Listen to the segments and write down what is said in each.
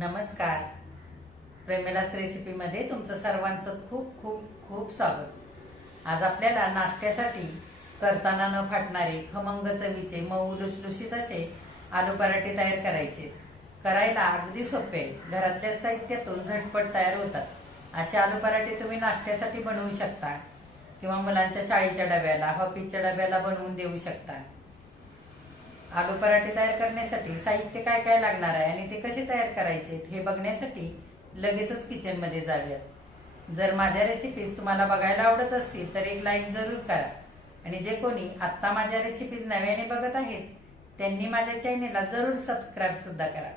नमस्कार. प्रेमेलाच रेसिपीमध्ये तुमचं सर्वांचं खूप खूप खूप स्वागत. आज आपल्याला नाश्त्यासाठी करताना न फाटणारे खमंग चवीचे मऊ लुसलुशीत असे आलू पराठे तयार करायचे. करायला अगदी सोपे. आहे घरातल्या साहित्यातून झटपट तयार होतात. असे आलू पराठे तुम्ही नाश्त्यासाठी बनवू शकता. किंवा मुलांच्या शाळेच्या डब्याला हॉपीच्या डब्याला बनवून देऊ शकता. आलू पराठे तयार करण्यासाठी साहित्य काय काय लागणार आहे आणि ते कसे तयार करायचे हे बघण्यासाठी लगेचच किचनमध्ये जाऊयात. जर माझ्या रेसिपीज तुम्हाला बघायला आवडत असतील तर एक लाईक जरूर करा. आणि जे कोणी आत्ता माझ्या रेसिपीज नव्याने बघत आहेत त्यांनी माझ्या चॅनेलला जरूर सबस्क्राईब सुद्धा करा.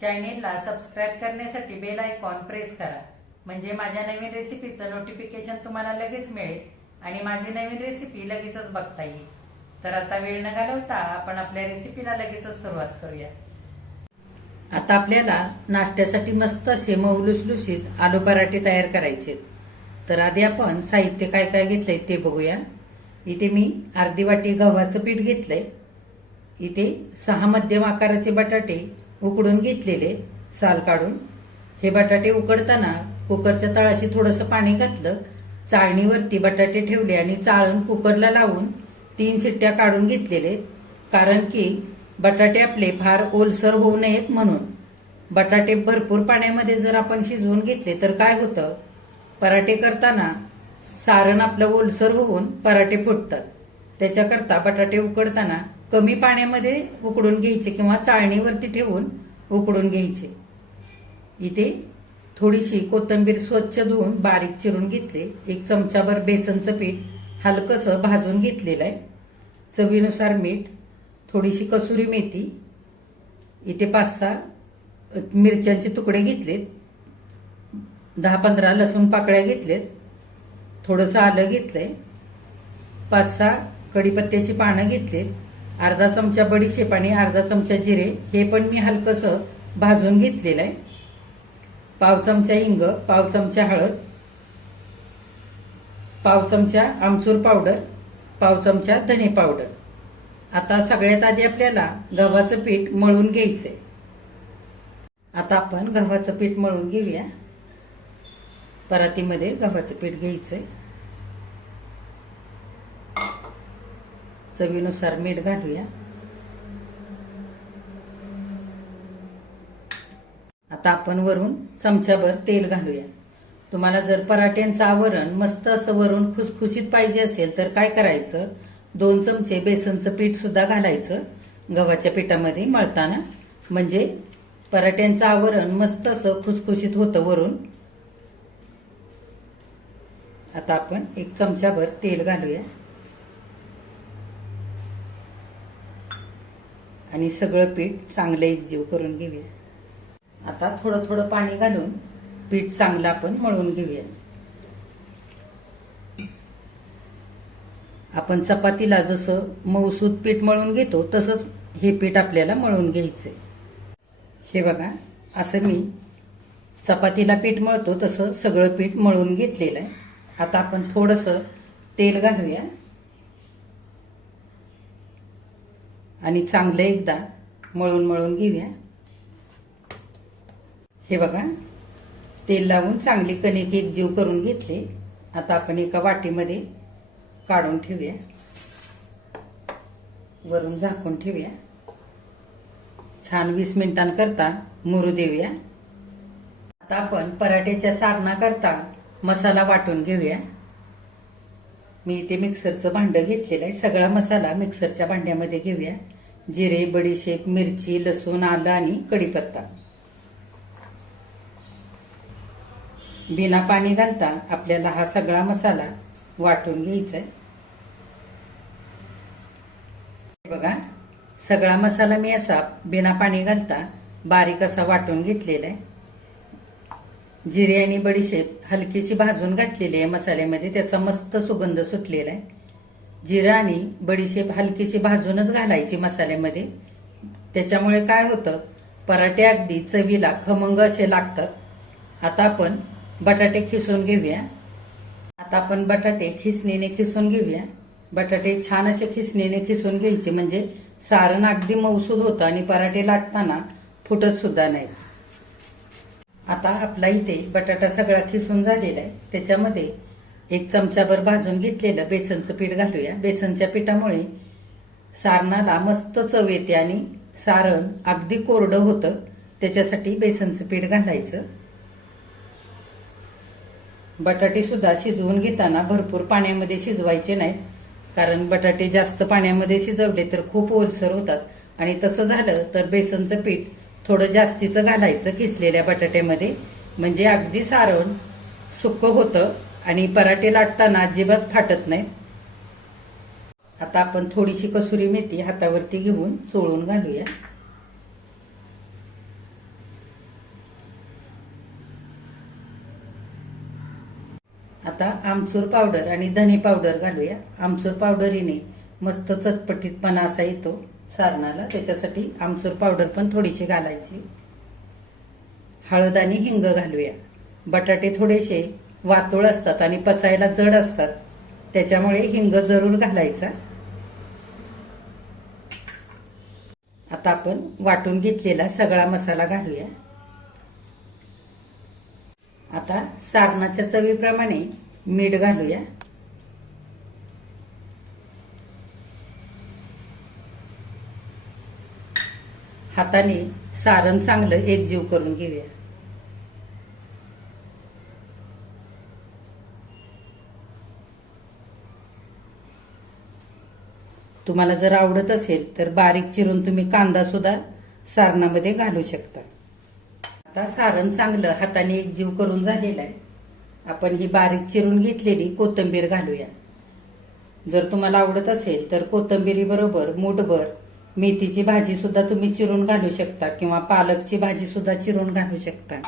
चॅनेलला सबस्क्राईब करण्यासाठी बेल आयकॉन प्रेस करा. म्हणजे माझ्या नवीन रेसिपीचं नोटिफिकेशन तुम्हाला लगेच मिळेल आणि माझी नवीन रेसिपी लगेचच बघता येईल. तर आता वेळ न घालवता आपण आपल्या रेसिपीला लगेचच सुरुवात करूया. आता आपल्याला नाश्त्यासाठी मस्त असे मऊ लुसलुशीत आलू पराठे तयार करायचे तर आधी आपण साहित्य काय काय घेतलंय ते बघूया. इथे मी अर्धी वाटी गव्हाचं पीठ घेतलंय. इथे सहा मध्यम आकाराचे बटाटे उकडून घेतलेले साल काढून. हे बटाटे उकडताना कुकरच्या तळाशी थोडंसं पाणी घातलं. चाळणीवरती बटाटे ठेवले आणि चाळून कुकरला लावून तीन शिट्ट्या काढून घेतलेले कारण की बटाटे आपले फार ओलसर होऊ नयेत म्हणून. बटाटे भरपूर पाण्यामध्ये जर आपण शिजवून घेतले तर काय होतं? पराठे करताना सारण आपलं ओलसर होऊन पराठे फुटतात. त्याच्याकरता बटाटे उकडताना कमी पाण्यामध्ये उकडून घ्यायचे किंवा चाळणीवरती ठेवून उकडून घ्यायचे. इथे थोडीशी कोथिंबीर स्वच्छ धुवून बारीक चिरून घेतले. एक चमचाभर बेसनचं पीठ हलकसं भाजून घेतलेलं आहे. चवीनुसार मीठ थोडीशी कसुरी मेथी इथे पाच सहा मिरच्यांचे तुकडे घेतलेत. दहा पंधरा लसूण पाकळ्या घेतलेत. थोडंसं आलं घेतलंय. पाच सहा कढीपत्त्याची पानं घेतलेत. अर्धा चमचा बडीशेप आणि अर्धा चमचा जिरे हे पण मी हलकसं भाजून घेतलेलं आहे. पाव चमचा हिंग पाव चमचा हळद पाव चमचा आमचूर पावडर पाव चमचा धने पावडर. आता सगळ्यात आधी आपल्याला गव्हाचं पीठ मळून घ्यायचंय. आता आपण गव्हाचं पीठ मळून घेऊया. परातीमध्ये गव्हाचं पीठ घ्यायचंय. चवीनुसार मीठ घालूया. आता आपण वरून चमच्याभर तेल घालूया. तुम्हाला जर पराठ्यांचं आवरण मस्त असं वरून खुसखुशीत पाहिजे असेल तर काय करायचं? दोन चमचे बेसनचं पीठ सुद्धा घालायचं गव्हाच्या पिठामध्ये मळताना. म्हणजे पराठ्यांचं आवरण मस्त असं खुसखुशीत होतं वरून. आता आपण एक चमचाभर तेल घालूया. आणि सगळं पीठ चांगलं एकजीव करून घेऊया. आता थोडं थोडं पाणी घालून पीठ चांगलं आपण मळून घेऊया. आपण चपातीला जसं मऊसूत पीठ मळून घेतो तसंच हे पीठ आपल्याला मळून घ्यायचंय. हे बघा असं मी चपातीला पीठ मळतो तसं सगळं पीठ मळून घेतलेलं आहे. आता आपण थोडंसं तेल घालूया. आणि चांगलं एकदा मळून मळून घेऊया. हे बघा तेल लावून चांगली कणिक एकजीव करून घेतले. आता आपण एका वाटीमध्ये काढून ठेवूया. वरून झाकून ठेवूया. छान वीस मिनिटांकरता मुरू देऊया. आता आपण पराठ्याच्या सारणाकरता मसाला वाटून घेऊया. मी इथे मिक्सरचं भांडं घेतलेलं आहे. सगळा मसाला मिक्सरच्या भांड्यामध्ये घेऊया. जिरे बडीशेप मिरची लसूण आलं आणि कढीपत्ता. बिना पाणी घालता आपल्याला हा सगळा मसाला वाटून घ्यायचा आहे बघा सगळा मसाला मी असा बिना पाणी घालता बारीक असा वाटून घेतलेला आहे जिरे आणि बडीशेप हलकीशी भाजून घातलेली आहे मसाल्यामध्ये त्याचा मस्त सुगंध सुटलेला आहे जिरा आणि बडीशेप हलकीशी भाजूनच घालायची मसाल्यामध्ये. त्याच्यामुळे काय होतं पराठे अगदी चवीला खमंग असे लागतात. आता आपण बटाटे खिसून घेऊया. आता आपण बटाटे खिसणीने खिसून घेऊया. बटाटे छान असे खिसणीने खिसून घ्यायचे म्हणजे सारण अगदी मौसूद होतं आणि पराठे लाटताना फुटत सुद्धा नाही आता आपला इथे बटाटा सगळा खिसून झालेला आहे. त्याच्यामध्ये एक चमचाभर भाजून घेतलेलं बेसनचं पीठ घालूया. बेसनच्या पिठामुळे सारणाला मस्त चव येते आणि सारण अगदी कोरडं होतं. त्याच्यासाठी बेसनचं पीठ घालायचं. बटाटे सुद्धा शिजवून घेताना भरपूर पाण्यामध्ये शिजवायचे नाहीत. कारण बटाटे जास्त पाण्यामध्ये शिजवले तर खूप ओलसर होतात. आणि तसं झालं तर बेसनचं पीठ थोडं जास्तीचं घालायचं खिसलेल्या बटाट्यामध्ये. म्हणजे अगदी सारण सुक्क होतं आणि पराठे लाटताना अजिबात फाटत नाहीत. आता आपण थोडीशी कसुरी मेथी हातावरती घेऊन चोळून घालूया. आता आमचूर पावडर आणि धने पावडर घालूया. आमचूर पावडरीने मस्त चटपटीतपणा असा येतो सारणाला. त्याच्यासाठी आमचूर पावडर पण थोडीशी घालायची. हळद आणि हिंग घालूया. बटाटे थोडेसे वातोळ असतात आणि पचायला जड असतात. त्याच्यामुळे हिंग जरूर घालायचा. आता आपण वाटून घेतलेला सगळा मसाला घालूया. आता सारणाच्या चवीप्रमाणे मीठ घालूया. हाताने सारण चांगलं एकजीव करून घेऊया. तुम्हाला जर आवडत असेल तर बारीक चिरून तुम्ही कांदा सुद्धा सारणामध्ये घालू शकता. आता सारण चांगलं हाताने एक जीव करून झालेला आहे. आपण ही बारीक चिरून घेतलेली कोथिंबीर घालूया. जर तुम्हाला आवडत असेल तर कोथिंबिरी बरोबर मूठभर मेथीची भाजी सुद्धा तुम्ही चिरून घालू शकता किंवा पालकची भाजी सुद्धा चिरून घालू शकता.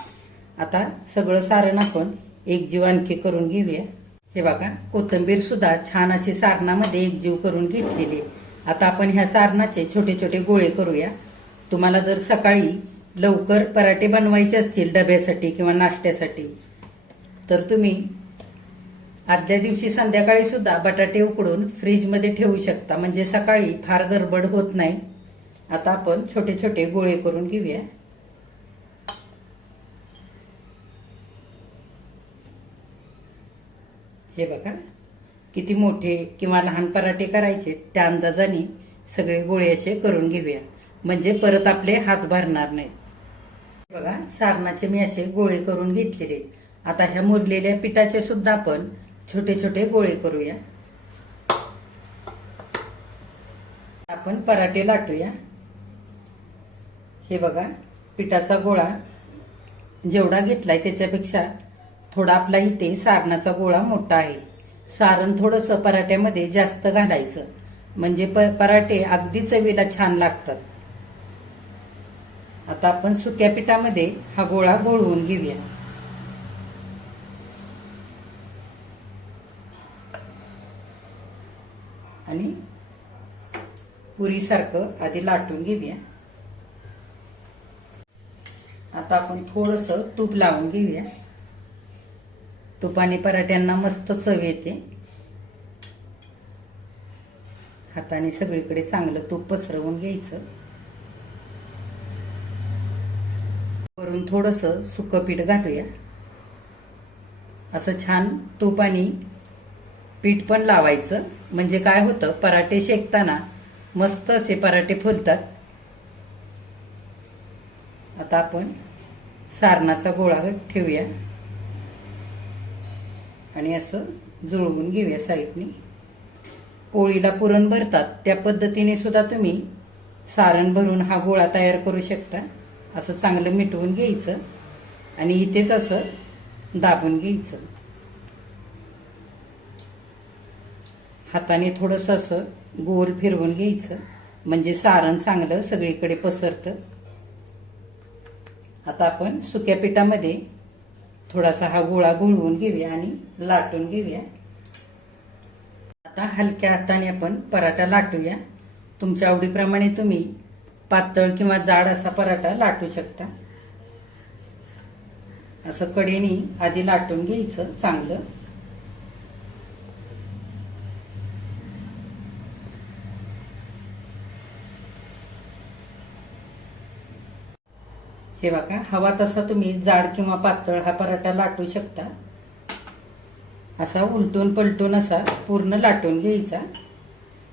आता सगळं सारण आपण एकजीव आणखी करून घेऊया. हे बघा कोथंबीर सुद्धा छान अशी सारणामध्ये एकजीव करून घेतलेली आता आपण ह्या सारणाचे छोटे छोटे गोळे करूया. तुम्हाला जर सकाळी लवकर पराठे बनवायचे असतील डब्यासाठी किंवा नाश्त्यासाठी तर तुम्ही आदल्या दिवशी संध्याकाळी सुद्धा बटाटे उकडून फ्रीजमध्ये ठेवू शकता. म्हणजे सकाळी फार गडबड होत नाही. आता आपण छोटे छोटे गोळे करून घेऊया. हे बघा किती मोठे किंवा लहान पराठे करायचे त्या अंदाजाने सगळे गोळे असे करून घेऊया. म्हणजे परत आपले हात भरणार नाहीत. बघा सारणाचे मी असे गोळे करून घेतलेले. आता ह्या मुरलेल्या पिठाचे सुद्धा आपण छोटे छोटे गोळे करूया. आपण पराठे लाटूया. हे बघा पिठाचा गोळा जेवढा घेतलाय त्याच्यापेक्षा थोडा आपला इथे सारणाचा गोळा मोठा आहे. सारण थोडंसं पराठ्यामध्ये जास्त घालायचं. म्हणजे प- पराठे अगदी चवीला छान लागतात. आता आपण सुक्या पिठामध्ये हा गोळा गोळवून घेऊया. आणि पुरीसारखं आधी लाटून घेऊया. आता आपण थोडस तूप लावून घेऊया. तुपाने पराठ्यांना मस्त चव येते. हाताने सगळीकडे चांगलं तूप पसरवून घ्यायचं. वरून थोडस सुकं पीठ घालूया. असं छान तूप आणि पीठ पण लावायचं. म्हणजे काय होतं पराठे शेकताना मस्त असे पराठे फुलतात. आता आपण सारणाचा गोळा ठेवूया. आणि असं जुळवून घेऊया साईडने. पोळीला पुरण भरतात. त्या पद्धतीने सुद्धा तुम्ही सारण भरून हा गोळा तयार करू शकता. असं चांगलं मिटवून घ्यायचं आणि इथेच असं दाबून घ्यायचं. हाताने थोडंसं असं गोल फिरवून घ्यायचं. म्हणजे सारण चांगलं सगळीकडे पसरतं. आता आपण सुक्या पिठामध्ये थोडासा हा गोळा घोळवून घेऊया आणि लाटून घेऊया. आता हलक्या हाताने आपण पराठा लाटूया. तुमच्या आवडीप्रमाणे तुम्ही पातळ किंवा जाड असा पराठा लाटू शकता. असं कडेने आधी लाटून घ्यायचं चांगलं. हे बघा हवा तसा तुम्ही जाड किंवा पातळ हा पराठा लाटू शकता. असा उलटून पलटून असा पूर्ण लाटून घ्यायचा.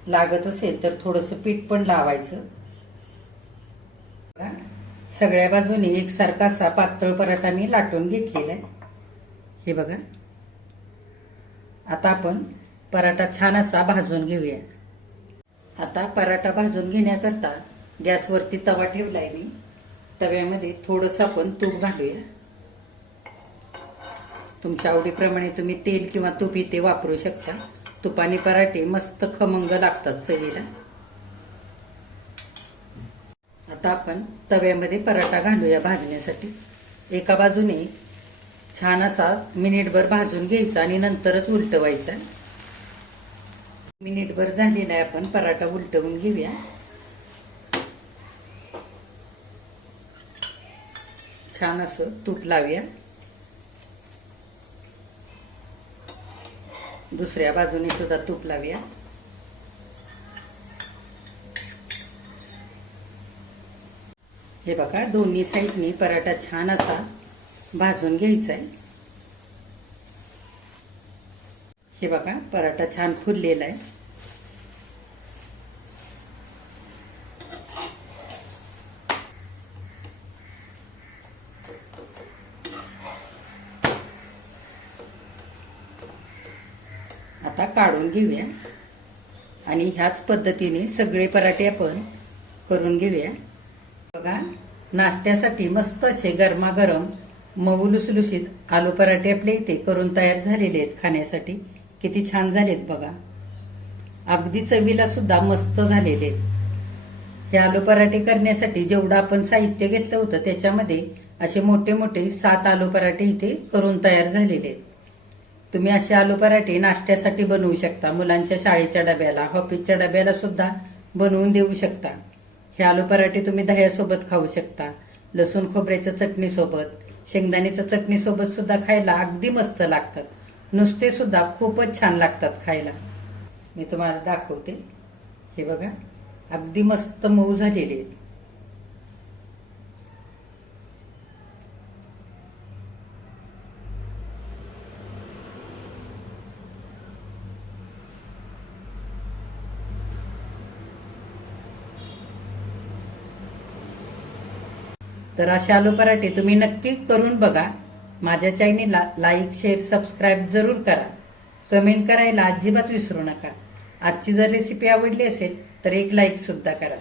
लागत असेल तर थोडंसं पीठ पण लावायचं. सगळ्या बाजूने एकसारखा असा पातळ पराठा मी लाटून घेतलेला आहे. हे बघा. आता आपण पराठा छान असा भाजून घेऊया. आता पराठा भाजून घेण्याकरता गॅसवरती तवा ठेवलाय मी. तव्यामध्ये थोडंसं आपण तूप घालूया. तुमच्या आवडीप्रमाणे तुम्ही तेल किंवा तूप इथे वापरू शकता. तुपाने पराठे मस्त खमंग लागतात चवीला. आता आपण तव्यामध्ये पराठा घालूया भाजण्यासाठी. एका बाजूने छान असा मिनिटभर भाजून घ्यायचा आणि नंतरच उलटवायचा. मिनिटभर झालेला आहे आपण पराठा उलटवून घेऊया. छान असं तूप लावूया. दुसऱ्या बाजूने सुद्धा तूप लावूया. हे बघा दोन्ही साईडनी पराठा छान असा भाजून घ्यायचा आहे हे बघा पराठा छान फुललेला आहे आता काढून घेऊया. आणि ह्याच पद्धतीने सगळे पराठे आपण करून घेऊया. नाश्त्यासाठी मस्त असे गरमागरम मऊ लुसलुशीत आलू पराठे आपल्या इथे करून तयार झालेले आहेत खाण्यासाठी. किती छान झालेत बघा. अगदी चवीला सुद्धा मस्त झालेले आहेत. हे आलू पराठे करण्यासाठी जेवढं आपण साहित्य घेतलं होतं त्याच्यामध्ये असे मोठे मोठे सात आलू पराठे इथे करून तयार झालेले आहेत. तुम्ही असे आलू पराठे नाश्त्यासाठी बनवू शकता. मुलांच्या शाळेच्या डब्याला ऑफिसच्या डब्याला सुद्धा बनवून देऊ शकता. हे आलू पराठे तुम्ही दह्यासोबत खाऊ शकता. लसूण खोबऱ्याच्या चटणीसोबत शेंगदाण्याच्या चटणीसोबत सुद्धा खायला अगदी मस्त लागतात. नुसते सुद्धा खूपच छान लागतात खायला. मी तुम्हाला दाखवते. हे बघा अगदी मस्त मऊ झालेले आहेत. तर असे आलू पराठे तुम्ही नक्की करून बघा. माझ्या चॅनेलला लाईक शेअर सबस्क्राईब जरूर करा. कमेंट करायला अजिबात विसरू नका. आजची जर रेसिपी आवडली असेल तर एक लाईक सुद्धा करा.